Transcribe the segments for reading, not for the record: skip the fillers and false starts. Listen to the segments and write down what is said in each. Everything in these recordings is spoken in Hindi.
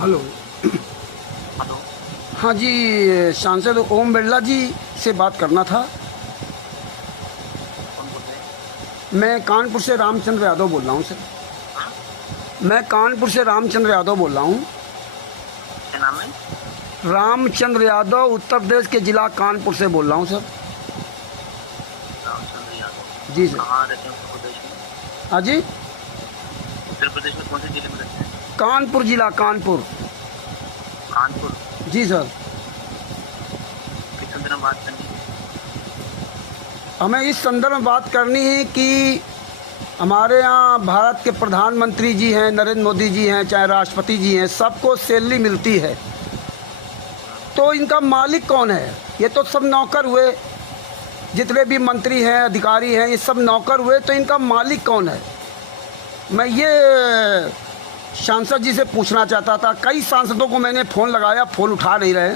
हेलो। हेलो। हाँ जी, सांसद ओम बिरला जी से बात करना था। कौन बोल रहे हैं? मैं कानपुर से रामचंद्र यादव बोल रहा हूँ सर। हाँ? मैं कानपुर से रामचंद्र यादव बोल रहा हूँ। क्या नाम है? रामचंद्र यादव, उत्तर प्रदेश के जिला कानपुर से बोल रहा हूँ सर। रामचंद्र यादव। जी सर। कहाँ रहते हैं उत्तर प्रदेश में? हाँ जी, उत्तर प्रदेश में कौन से जिले में रहते हैं? कानपुर जिला, कानपुर। कानपुर। जी सर। किस संदर्भ में बात करनी है? हमें इस संदर्भ में बात करनी है कि हमारे यहाँ भारत के प्रधानमंत्री जी हैं, नरेंद्र मोदी जी हैं, चाहे राष्ट्रपति जी हैं, सबको सैलरी मिलती है। तो इनका मालिक कौन है? ये तो सब नौकर हुए, जितने भी मंत्री हैं, अधिकारी हैं, ये सब नौकर हुए। तो इनका मालिक कौन है? मैं ये सांसद जी से पूछना चाहता था। कई सांसदों को मैंने फ़ोन लगाया, फ़ोन उठा नहीं रहे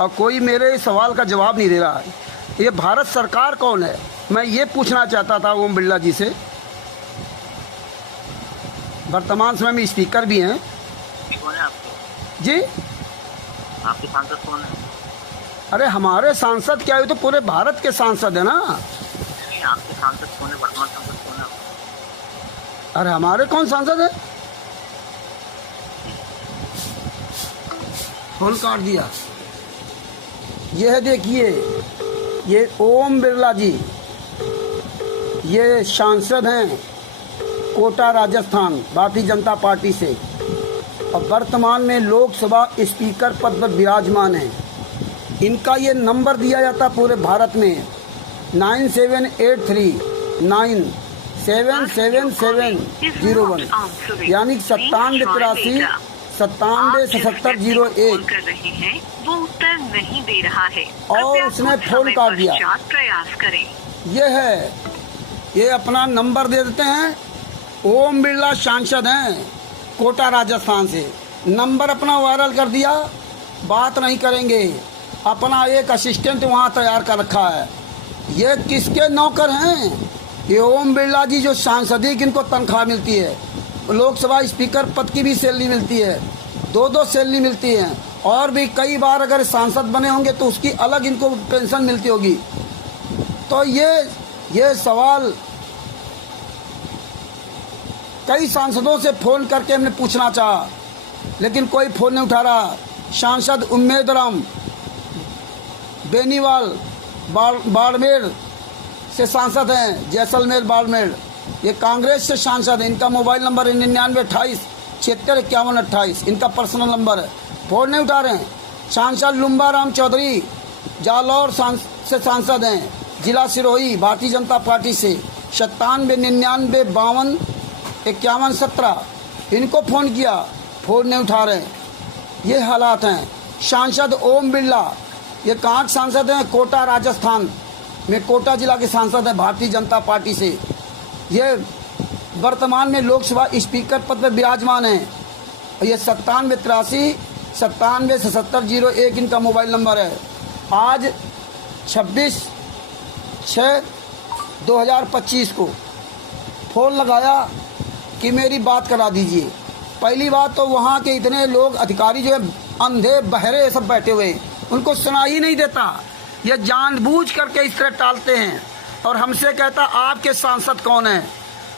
और कोई मेरे सवाल का जवाब नहीं दे रहा है। ये भारत सरकार कौन है? मैं ये पूछना चाहता था ओम बिरला जी से। वर्तमान समय में स्पीकर भी हैं। कौन है आपके? जी, आपके सांसद कौन है? अरे हमारे सांसद क्या, ये तो पूरे भारत के सांसद है ना। नहीं, आपके सांसद कौन है? वर्तमान सांसद कौन है आपके? अरे हमारे कौन सांसद है? फोन काट दिया। यह देखिए, ये ओम बिरला जी, ये सांसद हैं कोटा राजस्थान, भारतीय जनता पार्टी से, और वर्तमान में लोकसभा स्पीकर पद पर विराजमान हैं। इनका ये नंबर दिया जाता पूरे भारत में 9783977701, यानी 9783977701। कर रहे हैं वो उत्तर नहीं दे रहा है। और उसने फोन काट दिया। प्रयास करें। ये है, ये अपना नंबर दे देते हैं। ओम बिरला सांसद हैं कोटा राजस्थान से। नंबर अपना वायरल कर दिया। बात नहीं करेंगे। अपना एक असिस्टेंट वहाँ तैयार कर रखा है। ये किसके नौकर हैं? ये ओम बिरला जी जो सांसद ही, किनको तनख्वाह मिलती है। लोकसभा स्पीकर पद की भी सैलरी मिलती है, दो सैलरी मिलती है। और भी कई बार अगर सांसद बने होंगे तो उसकी अलग इनको पेंशन मिलती होगी। तो ये सवाल कई सांसदों से फ़ोन करके हमने पूछना चाहा, लेकिन कोई फ़ोन नहीं उठा रहा। सांसद उम्मेद राम बेनीवाल बाड़मेर से सांसद हैं, जैसलमेर बाड़मेर। ये कांग्रेस से सांसद हैं। इनका मोबाइल नंबर है 9928765128। इनका पर्सनल नंबर है। फ़ोन नहीं उठा रहे हैं। सांसद लुम्बा राम चौधरी जालौर से सांसद हैं, जिला सिरोही, भारतीय जनता पार्टी से। 9799525117। इनको फ़ोन किया, फ़ोन नहीं उठा रहे। ये हालात हैं। सांसद ओम बिरला, ये कहाँ के सांसद हैं? कोटा राजस्थान में, कोटा जिला के सांसद हैं भारतीय जनता पार्टी से। ये वर्तमान में लोकसभा स्पीकर पद पर विराजमान हैं। ये 9783977701 इनका मोबाइल नंबर है। आज 26/6/2025 को फ़ोन लगाया कि मेरी बात करा दीजिए। पहली बात तो वहाँ के इतने लोग, अधिकारी जो है, अंधे बहरे सब बैठे हुए हैं, उनको सुना ही नहीं देता। ये जानबूझ करके इस तरह टालते हैं। और हमसे कहता आपके सांसद कौन है?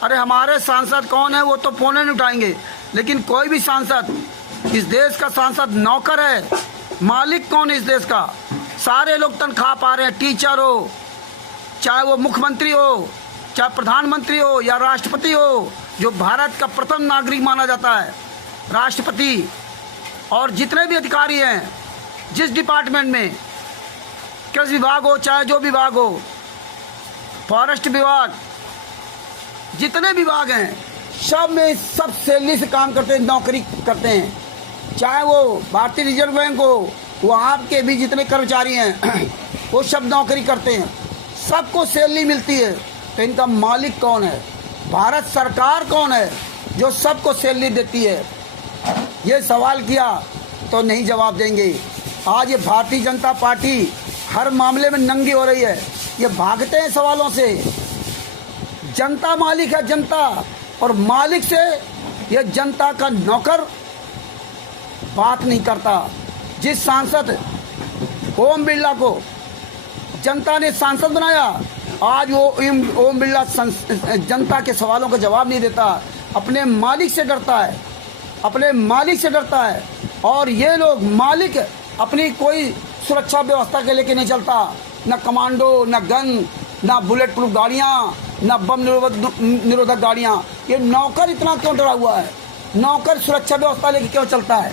अरे हमारे सांसद कौन है? वो तो फ़ोन नहीं उठाएंगे। लेकिन कोई भी सांसद, इस देश का सांसद नौकर है। मालिक कौन है इस देश का? सारे लोग तनख्वाह पा रहे हैं। टीचर हो, चाहे वो मुख्यमंत्री हो, चाहे प्रधानमंत्री हो या राष्ट्रपति हो, जो भारत का प्रथम नागरिक माना जाता है, राष्ट्रपति। और जितने भी अधिकारी हैं, जिस डिपार्टमेंट में, कृषि विभाग हो, चाहे जो विभाग हो, फॉरेस्ट विभाग, जितने विभाग हैं, सब में सब सैलरी से काम करते हैं, नौकरी करते हैं। चाहे वो भारतीय रिजर्व बैंक हो, वहाँ के भी जितने कर्मचारी हैं वो सब नौकरी करते हैं, सबको सैलरी मिलती है। तो इनका मालिक कौन है? भारत सरकार कौन है जो सबको सैलरी देती है? ये सवाल किया तो नहीं जवाब देंगे। आज ये भारतीय जनता पार्टी हर मामले में नंगी हो रही है। ये भागते हैं सवालों से। जनता मालिक है, जनता, और मालिक से ये जनता का नौकर बात नहीं करता। जिस सांसद ओम बिरला को जनता ने सांसद बनाया, आज वो ओम बिरला जनता के सवालों का जवाब नहीं देता, अपने मालिक से डरता है, अपने मालिक से डरता है। और ये लोग मालिक अपनी कोई सुरक्षा व्यवस्था के लेके नहीं चलता, न कमांडो, न गन, न बुलेट प्रूफ गाड़ियाँ, न बम निरोधक गाड़ियाँ। ये नौकर इतना क्यों डरा हुआ है? नौकर सुरक्षा व्यवस्था लेके क्यों चलता है?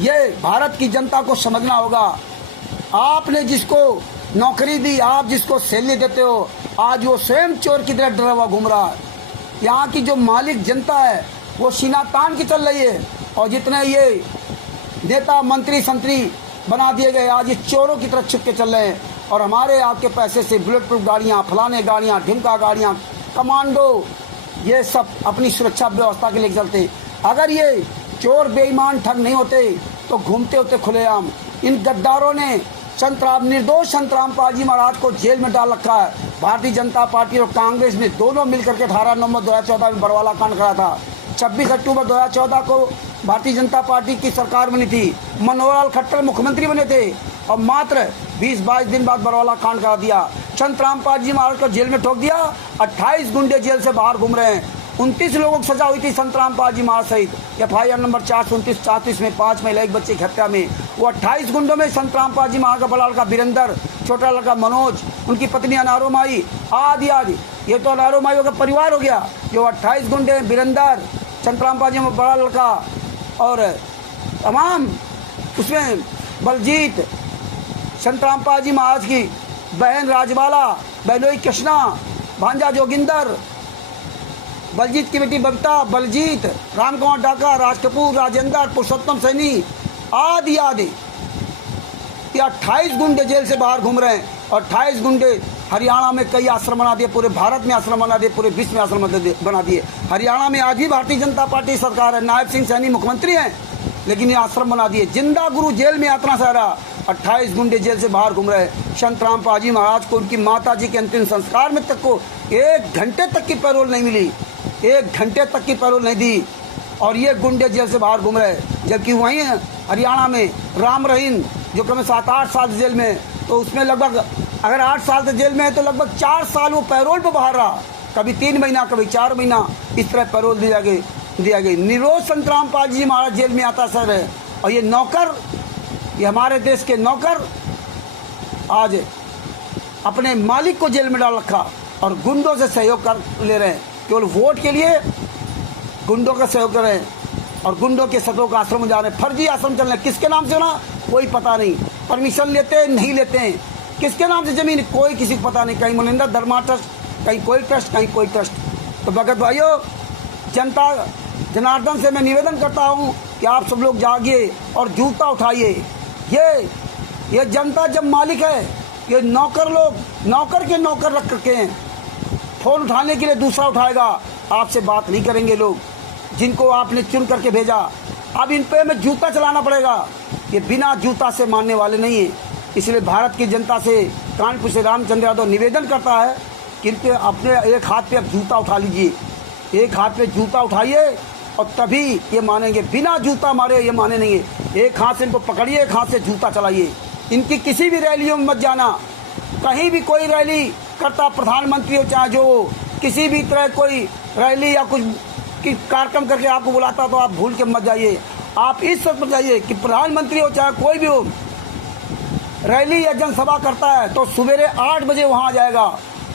ये भारत की जनता को समझना होगा। आपने जिसको नौकरी दी, आप जिसको सैलरी देते हो, आज वो स्वयं चोर की तरह डरा हुआ घूम रहा है। यहाँ की जो मालिक जनता है वो सीना तान के चल रही है, और जितने ये नेता मंत्री संतरी बना दिए गए, आज ये चोरों की तरह छुप के चल रहे हैं। और हमारे आपके पैसे से बुलेट प्रूफ गाड़ियाँ, फलाने गाड़ियाँ, ढिमका गाड़ियाँ, कमांडो, ये सब अपनी सुरक्षा व्यवस्था के लिए चलते। अगर ये चोर बेईमान ठग नहीं होते तो घूमते होते खुलेआम। इन गद्दारों ने निर्दोष संत रामपाल जी महाराज को जेल में डाल रखा है। भारतीय जनता पार्टी और कांग्रेस ने दोनों मिलकर के 18 नवंबर 2014 में बरवाला कांड कराया था। 26 अक्टूबर 2014 को भारतीय जनता पार्टी की सरकार बनी थी, मनोहर लाल खट्टर मुख्यमंत्री बने थे, और मात्र 20-22 दिन बाद बरवाला कांड करा दिया। संत रामपाल जी महाराज को जेल में ठोक दिया। 28 गुंडे जेल से बाहर घूम रहे हैं। 29 लोगों की सजा हुई थी संत रामपाल जी महाराज सहित। FIR नंबर 429-34 में 5 महिला 1 बच्चे की हत्या में। वो 28 गुंडों में संत रामपाल जी महाराज का बड़ा लड़का वीरेंद्र, छोटा लड़का मनोज, उनकी पत्नी अनारो माई, आदि आदि। ये तो अनारो माइयों का परिवार हो गया। जो 28 गुंडे, वीरेंद्र, संत रामपाल जी में बड़ा लड़का, और तमाम उसमें बलजीत, संत रामपाल जी महाराज की बहन राजबाला, बहनोई कृष्णा, भांजा जोगिंदर, बलजीत की बेटी बबीता, बलजीत, रामकुमार डाका, राज कपूर, राजेंद्र, पुरुषोत्तम सैनी, आदि आदि। ये 28 गुंडे जेल से बाहर घूम रहे हैं। और 28 गुंडे हरियाणा में कई आश्रम बना दिए, पूरे भारत में आश्रम बना दिए, पूरे विश्व में आश्रम बना दिए। हरियाणा में आज भी भारतीय जनता पार्टी सरकार है, नायब सिंह सैनी मुख्यमंत्री हैं, लेकिन ये आश्रम बना दिए। जिंदा गुरु जेल में यात्रा से रहा। 28 गुंडे जेल से बाहर घूम रहे। संत रामपाल जी महाराज को उनकी माता जी के अंतिम संस्कार में तक को 1 घंटे तक की पैरोल नहीं मिली, 1 घंटे तक की पैरोल नहीं दी, और ये गुंडे जेल से बाहर घूम रहे। जबकि वहीं हरियाणा में राम रहीम जो कम 7-8 साल जेल में, तो उसमें लगभग अगर 8 साल से जेल में है तो लगभग 4 साल वो पैरोल पर बाहर रहा। कभी 3 महीना, कभी 4 महीना, इस तरह पैरोल दिया गई। निरोध संत रामपाल जी महाराज जेल में आता सर है। और ये नौकर, ये हमारे देश के नौकर आज अपने मालिक को जेल में डाल रखा और गुंडों से सहयोग कर ले रहे हैं। केवल वोट के लिए गुंडों का सहयोग कर रहे हैं और गुंडों के सत्रों का आश्रम जा रहे हैं। फर्जी आश्रम चल रहे हैं। किसके नाम से होना कोई पता नहीं, परमिशन लेते हैं नहीं लेते हैं, किसके नाम से जमीन कोई किसी को पता नहीं। कहीं मनिंदर धर्मा ट्रस्ट, कहीं कोई ट्रस्ट, कहीं कोई ट्रस्ट। तो भगत भाइयों, जनता जनार्दन से मैं निवेदन करता हूँ कि आप सब लोग जागिए और जूता उठाइए। ये जनता जब मालिक है, ये नौकर लोग नौकर के नौकर रख रखे हैं। फ़ोन उठाने के लिए दूसरा उठाएगा, आपसे बात नहीं करेंगे लोग जिनको आपने चुन करके भेजा। अब इन पे में जूता चलाना पड़ेगा। ये बिना जूता से मानने वाले नहीं है। इसलिए भारत की जनता से कानपुर से रामचंद्र यादव निवेदन करता है कि इनके अपने एक हाथ पे अब जूता उठा लीजिए, एक हाथ पे जूता उठाइए और तभी ये मानेंगे। बिना जूता मारे ये माने नहीं है। एक हाथ से इनको पकड़िए, एक हाथ से जूता चलाइए। इनकी किसी भी रैलियों में मत जाना। कहीं भी कोई रैली करता, प्रधानमंत्री हो चाहे जो, किसी भी तरह कोई रैली या कुछ की कार्यक्रम करके आपको बुलाता तो आप भूल के मत जाइए। आप इस सच पर जाइए कि प्रधानमंत्री हो चाहे कोई भी हो, रैली या जनसभा करता है तो सवेरे 8 बजे वहाँ जाएगा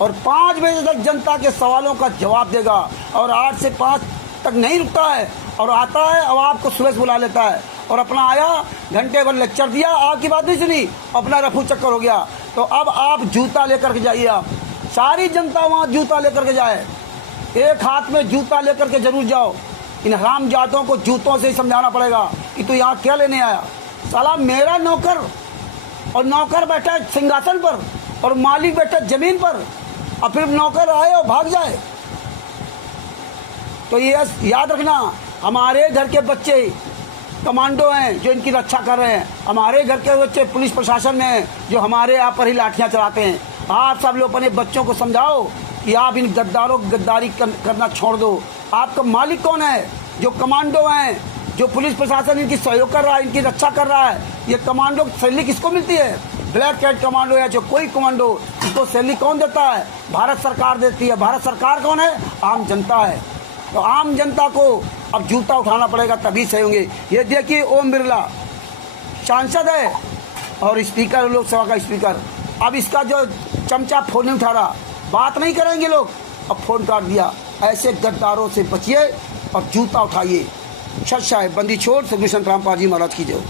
और 5 बजे तक जनता के सवालों का जवाब देगा। और 8 से 5 तक नहीं रुकता है और आता है और आपको सुबह से बुला लेता है और अपना आया, घंटे भर लेक्चर दिया, आपकी बात नहीं सुनी, अपना रफू चक्कर हो गया। तो अब आप जूता लेकर के जाइए। आप सारी जनता वहाँ जूता लेकर के जाए, एक हाथ में जूता लेकर के जरूर जाओ। इन हराम जातों को जूतों से ही समझाना पड़ेगा कि तू यहाँ क्या लेने आया। साला मेरा नौकर, और नौकर बैठा है सिंहासन पर और मालिक बैठा जमीन पर, और फिर नौकर आए और भाग जाए। तो ये याद रखना, हमारे घर के बच्चे कमांडो हैं जो इनकी रक्षा कर रहे हैं। हमारे घर के बच्चे पुलिस प्रशासन में हैं जो हमारे यहाँ पर ही लाठियाँ चलाते हैं। आप सब लोग अपने बच्चों को समझाओ कि आप इन गद्दारों को गद्दारी करना छोड़ दो। आपका मालिक कौन है? जो कमांडो हैं, जो पुलिस प्रशासन इनकी सहयोग कर रहा है, इनकी रक्षा कर रहा है, ये कमांडो सैलरी किसको मिलती है? ब्लैक कैट कमांडो या जो कोई कमांडो, इसको सैलरी कौन देता है? भारत सरकार देती है। भारत सरकार कौन है? आम जनता है। तो आम जनता को अब जूता उठाना पड़ेगा, तभी सही होंगे। ये देखिए ओम बिरला सांसद है और स्पीकर, लोकसभा का स्पीकर, अब इसका जो चमचा फोन नहीं उठा रहा, बात नहीं करेंगे लोग, अब फोन काट दिया। ऐसे गद्दारों से बचिए और जूता उठाइए। सच्चा है बंदी छोड़। सदगुरु संत रामपाल जी महाराज की जय।